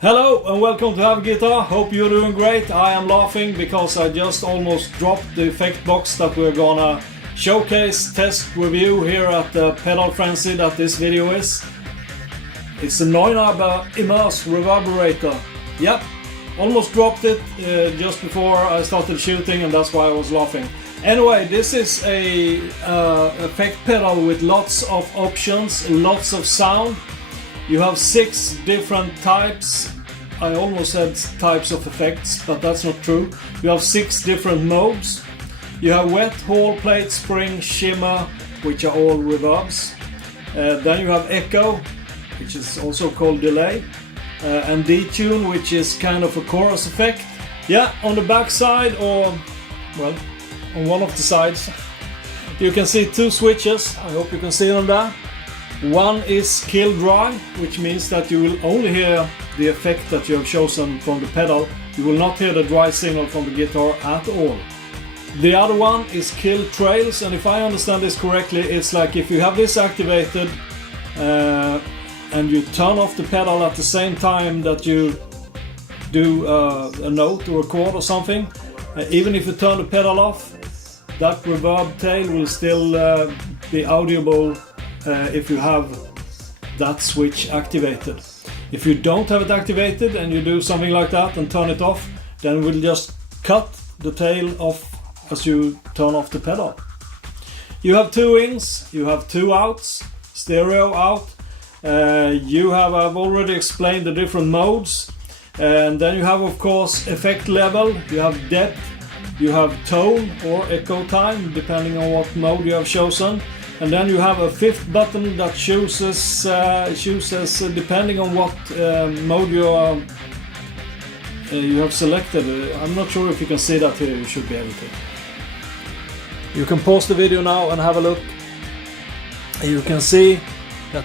Hello and welcome to Have a Guitar. Hope you're doing great. I am laughing because I just almost dropped the effect box that we're gonna showcase, test, review here at the pedal frenzy that this video is. It's the Neunaber Immerse Reverberator. Yep, almost dropped it just before I started shooting, and that's why I was laughing. Anyway, this is a effect pedal with lots of options, lots of sound. You have 6 different types. I almost said types of effects, but that's not true. You have 6 different modes. You have wet, hall, plate, spring, shimmer, which are all reverbs. Then you have echo, which is also called delay, and detune, which is kind of a chorus effect. Yeah, on the back side, or well, on one of the sides, you can see 2 switches. I hope you can see them there. One is kill dry, which means that you will only hear the effect that you have chosen from the pedal. You will not hear the dry signal from the guitar at all. The other one is kill trails, and if I understand this correctly, it's like if you have this activated and you turn off the pedal at the same time that you do a note or a chord or something, even if you turn the pedal off, that reverb tail will still be audible if you have that switch activated. If you don't have it activated and you do something like that and turn it off, then we'll just cut the tail off as you turn off the pedal. You have 2 ins, you have 2 outs, stereo out. I've already explained the different modes. And then you have, of course, effect level, you have depth, you have tone or echo time, depending on what mode you have chosen. And then you have a 5th button that chooses depending on what mode you have selected. I'm not sure if you can see that here. You should be able to. You can pause the video now and have a look. You can see that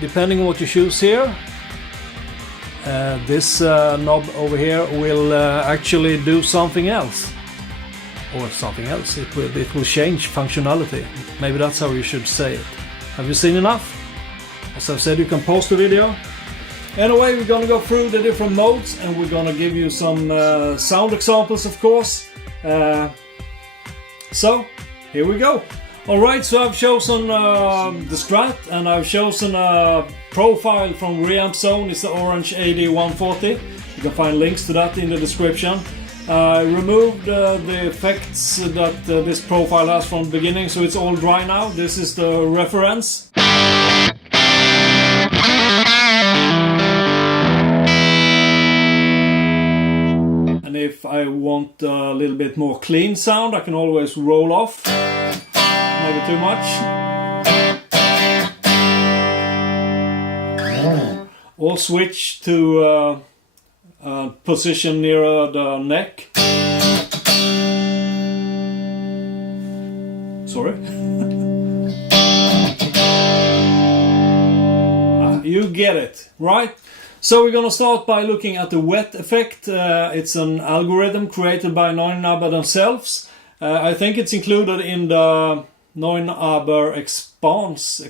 depending on what you choose here, this knob over here will actually do something else. Or something else. It will change functionality. Maybe that's how you should say it. Have you seen enough? As I've said, you can pause the video. Anyway, we're gonna go through the different modes and we're gonna give you some sound examples, of course. So, here we go. Alright, so I've chosen the Strat, and I've chosen a profile from Reamp Zone. It's the Orange AD140. You can find links to that in the description. I removed the effects that this profile has from the beginning, so it's all dry now. This is the reference. And if I want a little bit more clean sound, I can always roll off. Maybe too much. Or switch to position nearer the neck. Sorry. You get it, right? So we're gonna start by looking at the wet effect. It's an algorithm created by Neunaber themselves. I think it's included in the Neunaber Expanse,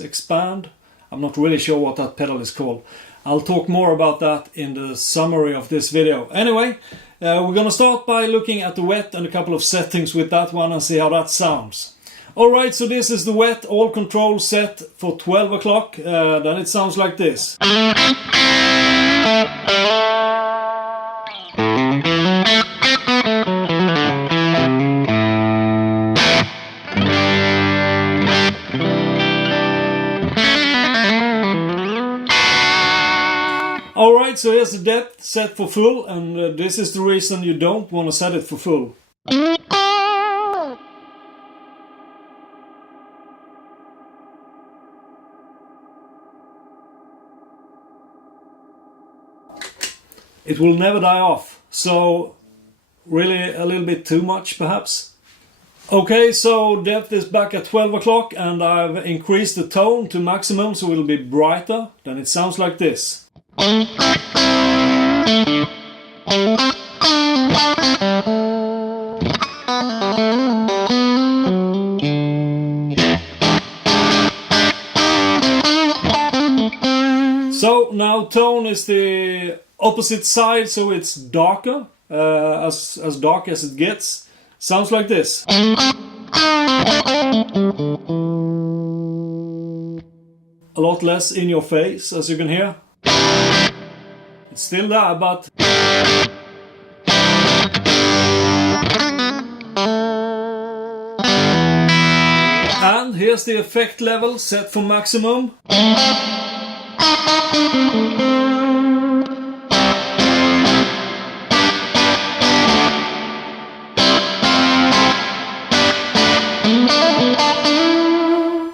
Expand. I'm not really sure what that pedal is called. I'll talk more about that in the summary of this video. Anyway, we're gonna start by looking at the wet and a couple of settings with that one and see how that sounds. Alright, so this is the wet all control set for 12 o'clock. Then it sounds like this. Alright, so here's the depth set for full, and this is the reason you don't want to set it for full. It will never die off, so really a little bit too much perhaps. Okay, so depth is back at 12 o'clock and I've increased the tone to maximum so it'll be brighter. Then it sounds like this. So now tone is the opposite side, so it's darker, as dark as it gets. Sounds like this. A lot less in your face, as you can hear. It's still there, but... And here's the effect level set for maximum.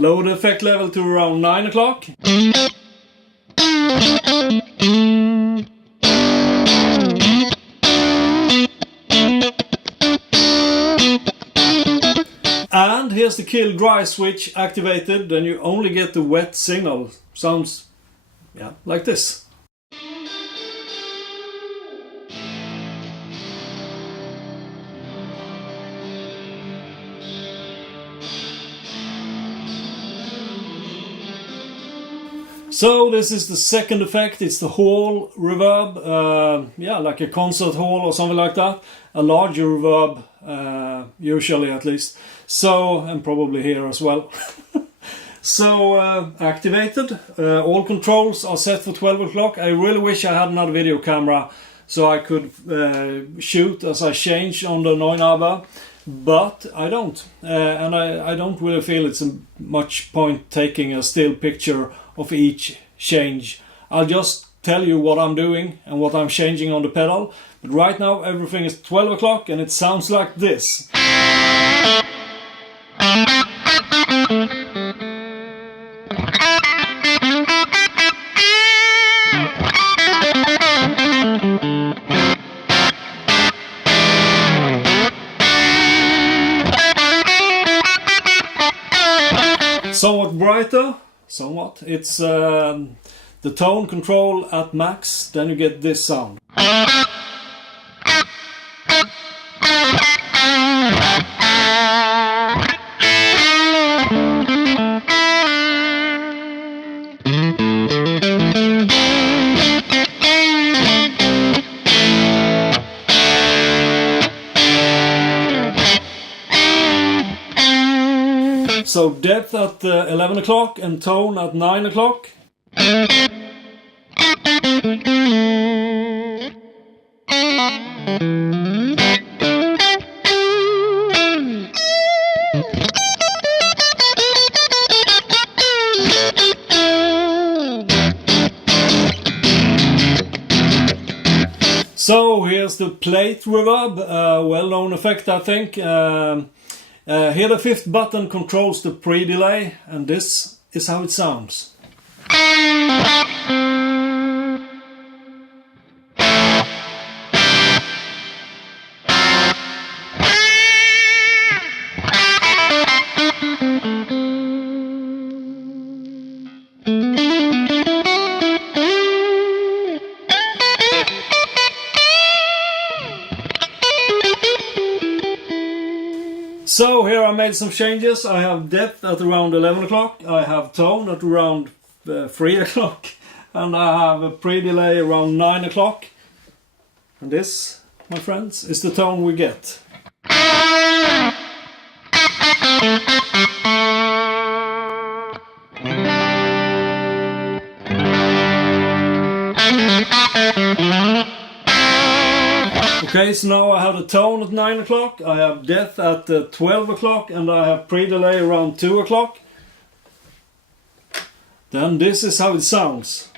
Lower the effect level to around 9 o'clock. And here's the kill dry switch activated, then you only get the wet signal. Sounds, yeah, like this. So this is the second effect, it's the hall reverb, yeah, like a concert hall or something like that. A larger reverb, usually at least. So, and probably here as well. So, activated, all controls are set for 12 o'clock. I really wish I had another video camera so I could shoot as I change on the Neunaber. But I don't, and I don't really feel it's much point taking a still picture of each change. I'll just tell you what I'm doing and what I'm changing on the pedal. But right now everything is 12 o'clock and it sounds like this. Somewhat brighter, somewhat. It's the tone control at max, then you get this sound. So depth at 11 o'clock and tone at 9 o'clock. So here's the plate reverb, well-known effect I think. Here the fifth button controls the pre-delay, and this is how it sounds. So here I made some changes. I have depth at around 11 o'clock, I have tone at around 3 o'clock, and I have a pre-delay around 9 o'clock. And this, my friends, is the tone we get. Okay, so now I have the tone at 9 o'clock, I have depth at 12 o'clock, and I have pre-delay around 2 o'clock. Then this is how it sounds.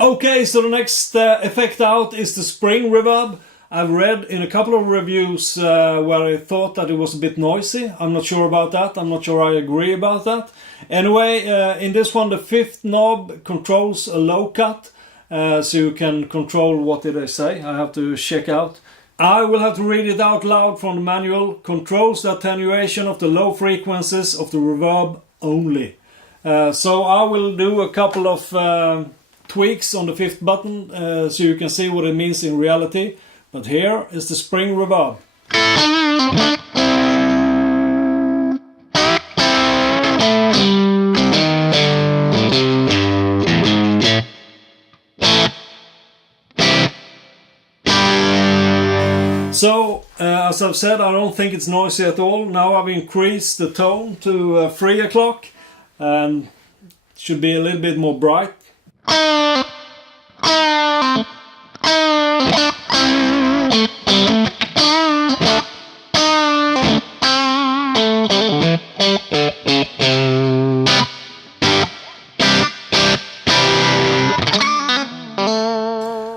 Okay, so the next effect out is the spring reverb. I've read in a couple of reviews where I thought that it was a bit noisy. I'm not sure about that. I'm not sure I agree about that. Anyway, in this one the fifth knob controls a low cut. So you can control, what did I say? I have to check out. I will have to read it out loud from the manual. Controls the attenuation of the low frequencies of the reverb only. So I will do a couple of tweaks on the fifth button so you can see what it means in reality. But here is the spring reverb. So, as I've said, I don't think it's noisy at all. Now I've increased the tone to 3 o'clock and it should be a little bit more bright.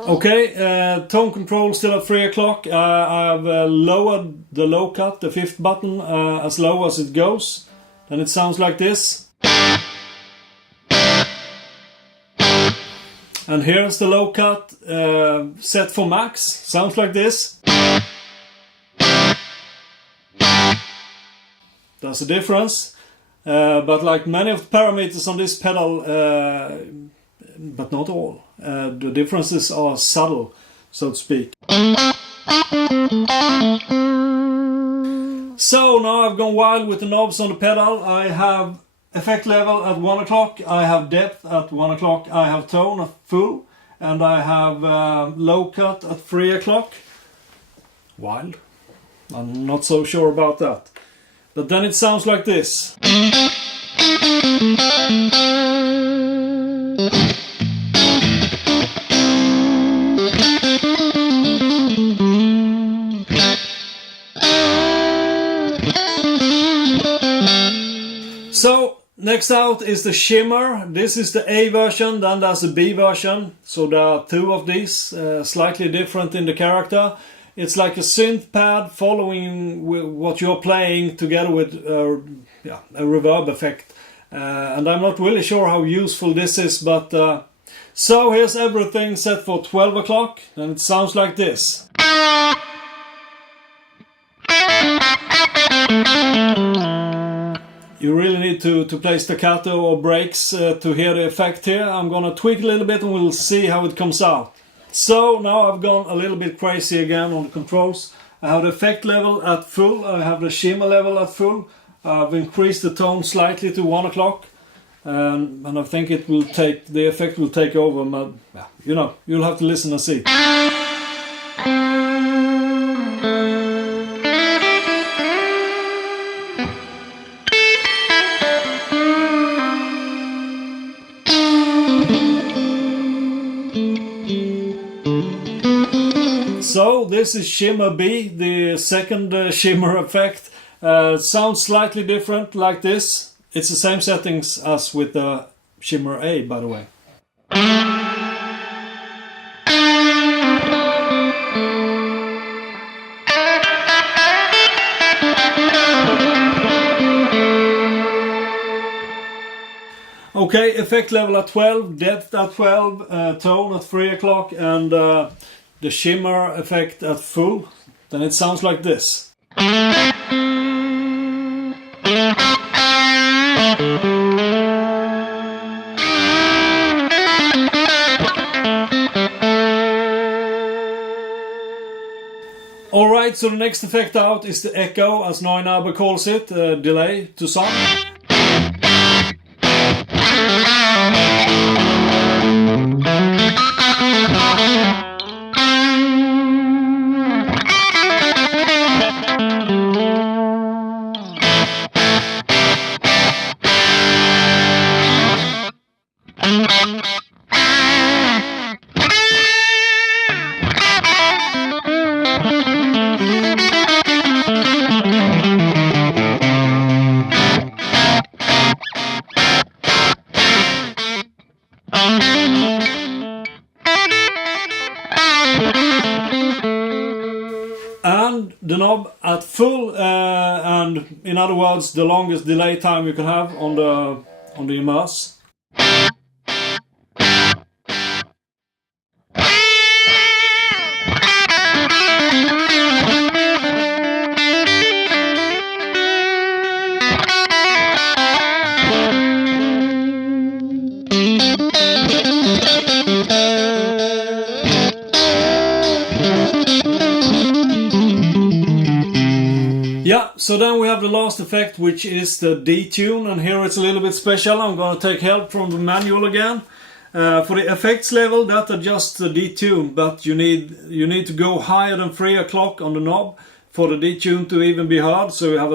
Okay, tone control still at 3 o'clock. I've lowered the low cut, the fifth button, as low as it goes. Then it sounds like this. And here's the low cut set for max. Sounds like this. That's a difference. But like many of the parameters on this pedal, but not all, the differences are subtle, so to speak. So now I've gone wild with the knobs on the pedal. I have effect level at 1 o'clock, I have depth at 1 o'clock, I have tone at full, and I have low cut at 3 o'clock. Wild. I'm not so sure about that. But then it sounds like this. So, next out is the Shimmer. This is the A version, then there's the B version. So there are two of these, slightly different in the character. It's like a synth pad following what you're playing together with a reverb effect. And I'm not really sure how useful this is, but so here's everything set for 12 o'clock, and it sounds like this. You really need to play staccato or breaks to hear the effect here. I'm gonna tweak a little bit and we'll see how it comes out. So now I've gone a little bit crazy again on the controls. I have the effect level at full, I have the shimmer level at full. I've increased the tone slightly to 1 o'clock. And I think it will the effect will take over, but you know, you'll have to listen and see. So this is Shimmer B, the second shimmer effect. Sounds slightly different like this. It's the same settings as with the Shimmer A, by the way. Okay, effect level at 12, depth at 12, tone at 3 o'clock, and the shimmer effect at full. Then it sounds like this. Alright, so the next effect out is the echo, as Neunaber calls it, delay to sound. And the knob at full, and in other words, the longest delay time you can have on the Immerse. Yeah, so then we have the last effect, which is the detune, and here it's a little bit special. I'm gonna take help from the manual again. For the effects level, that adjusts the detune, but you need to go higher than 3 o'clock on the knob for the detune to even be heard. So you have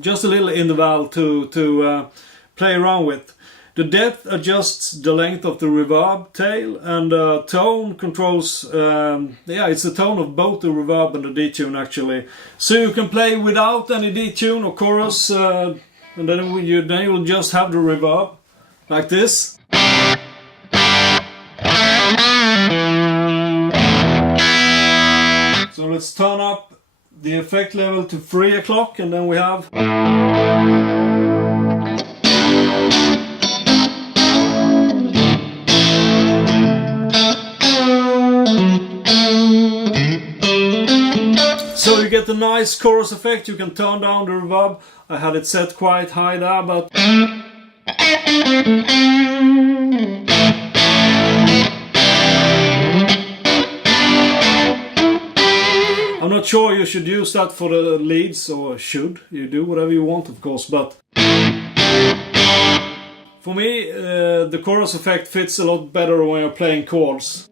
just a little interval to play around with. The depth adjusts the length of the reverb tail, and tone controls, it's the tone of both the reverb and the detune actually. So you can play without any detune or chorus, and then you'll just have the reverb, like this. So let's turn up the effect level to 3 o'clock, and then we have... So you get the nice chorus effect. You can turn down the reverb. I had it set quite high there, but... I'm not sure you should use that for the leads, or should. You do whatever you want, of course, but... For me, the chorus effect fits a lot better when you're playing chords.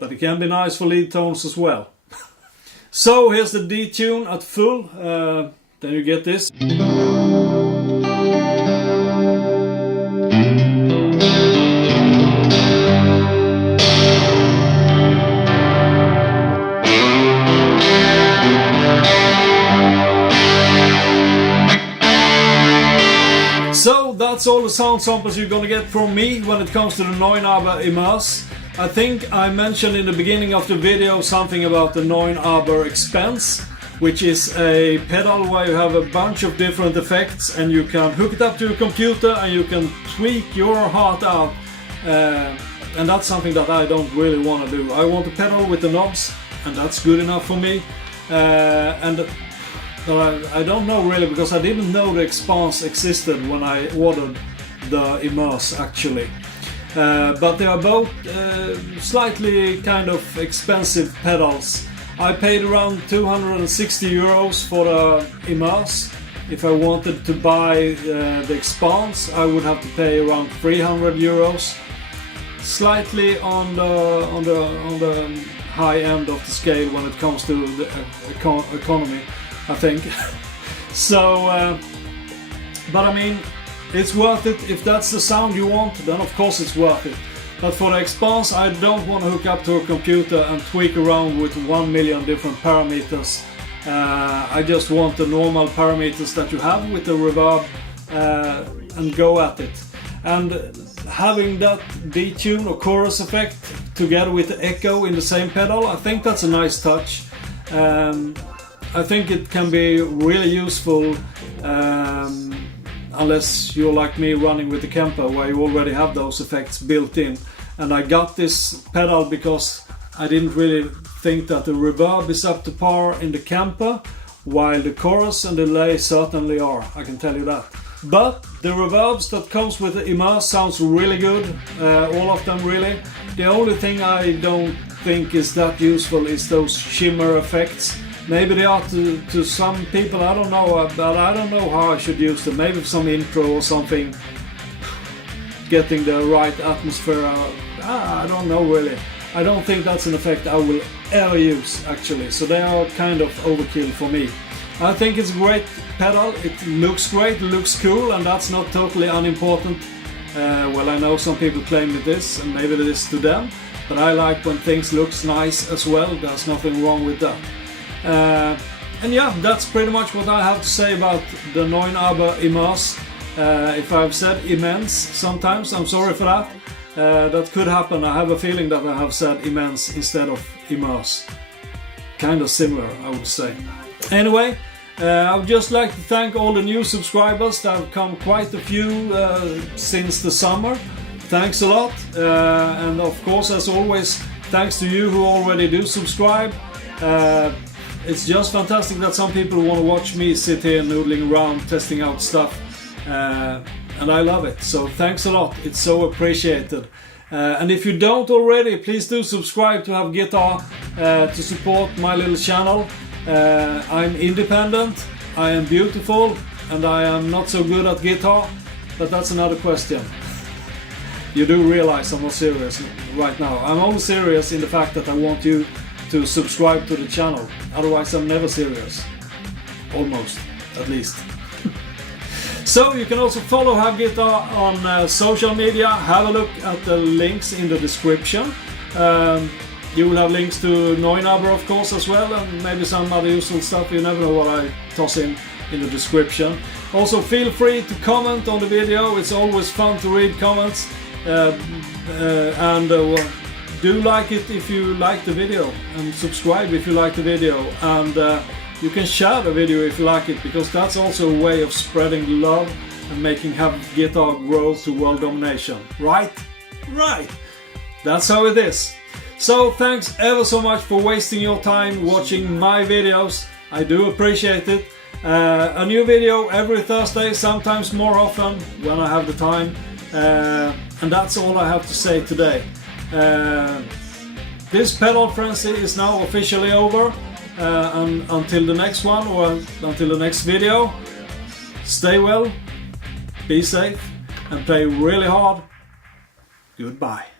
But it can be nice for lead tones as well. So here's the detune at full. Then you get this. So that's all the sound samples you're gonna get from me when it comes to the Neunaber Immerse. I think I mentioned in the beginning of the video something about the Neunaber Expanse, which is a pedal where you have a bunch of different effects and you can hook it up to your computer and you can tweak your heart out. And that's something that I don't really want to do. I want a pedal with the knobs, and that's good enough for me. I don't know really, because I didn't know the Expanse existed when I ordered the Immerse actually. But they are both slightly kind of expensive pedals. I paid around 260 euros for the Immerse. If I wanted to buy the Expanse, I would have to pay around 300 euros. Slightly on the high end of the scale when it comes to the economy, I think. So, but I mean, it's worth it. If that's the sound you want, then of course it's worth it. But for the Expanse, I don't want to hook up to a computer and tweak around with 1 million different parameters. I just want the normal parameters that you have with the reverb and go at it. And having that detune or chorus effect together with the echo in the same pedal, I think that's a nice touch. I think it can be really useful unless you're like me running with the Kemper, where you already have those effects built in. And I got this pedal because I didn't really think that the reverb is up to par in the Kemper, while the chorus and delay certainly are, I can tell you that. But the reverbs that comes with the Immerse sounds really good, all of them really. The only thing I don't think is that useful is those shimmer effects. Maybe they are to some people, I don't know, but I don't know how I should use them. Maybe some intro or something, getting the right atmosphere. I don't know really. I don't think that's an effect I will ever use actually, so they are kind of overkill for me. I think it's a great pedal, it looks great, it looks cool, and that's not totally unimportant. Well, I know some people claim it is, and maybe it is to them, but I like when things looks nice as well. There's nothing wrong with that. And yeah, that's pretty much what I have to say about the Neunaber Immerse. If I've said immense sometimes, I'm sorry for that. That could happen. I have a feeling that I have said immense instead of immerse. Kind of similar, I would say. Anyway, I would just like to thank all the new subscribers. There have come quite a few since the summer. Thanks a lot. And of course, as always, thanks to you who already do subscribe. It's just fantastic that some people want to watch me sit here noodling around, testing out stuff. and I love it. So thanks a lot, it's so appreciated. And if you don't already, please do subscribe to Have Guitar to support my little channel. I'm independent, I am beautiful, and I am not so good at guitar, but that's another question. You do realize I'm not serious right now. I'm only serious in the fact that I want you to subscribe to the channel. Otherwise I'm never serious. Almost, at least. So you can also follow Have Guitar on social media. Have a look at the links in the description. You will have links to Neunaber, of course, as well, and maybe some other useful stuff. You never know what I toss in the description. Also feel free to comment on the video. It's always fun to read comments. Do like it if you like the video, and subscribe if you like the video, and you can share the video if you like it, because that's also a way of spreading love and making Have Guitar grow to world domination. Right? Right! That's how it is. So thanks ever so much for wasting your time watching my videos. I do appreciate it. A new video every Thursday, sometimes more often when I have the time. And that's all I have to say today. This pedal frenzy is now officially over. And until the next one, or until the next video, stay well, be safe, and play really hard. Goodbye.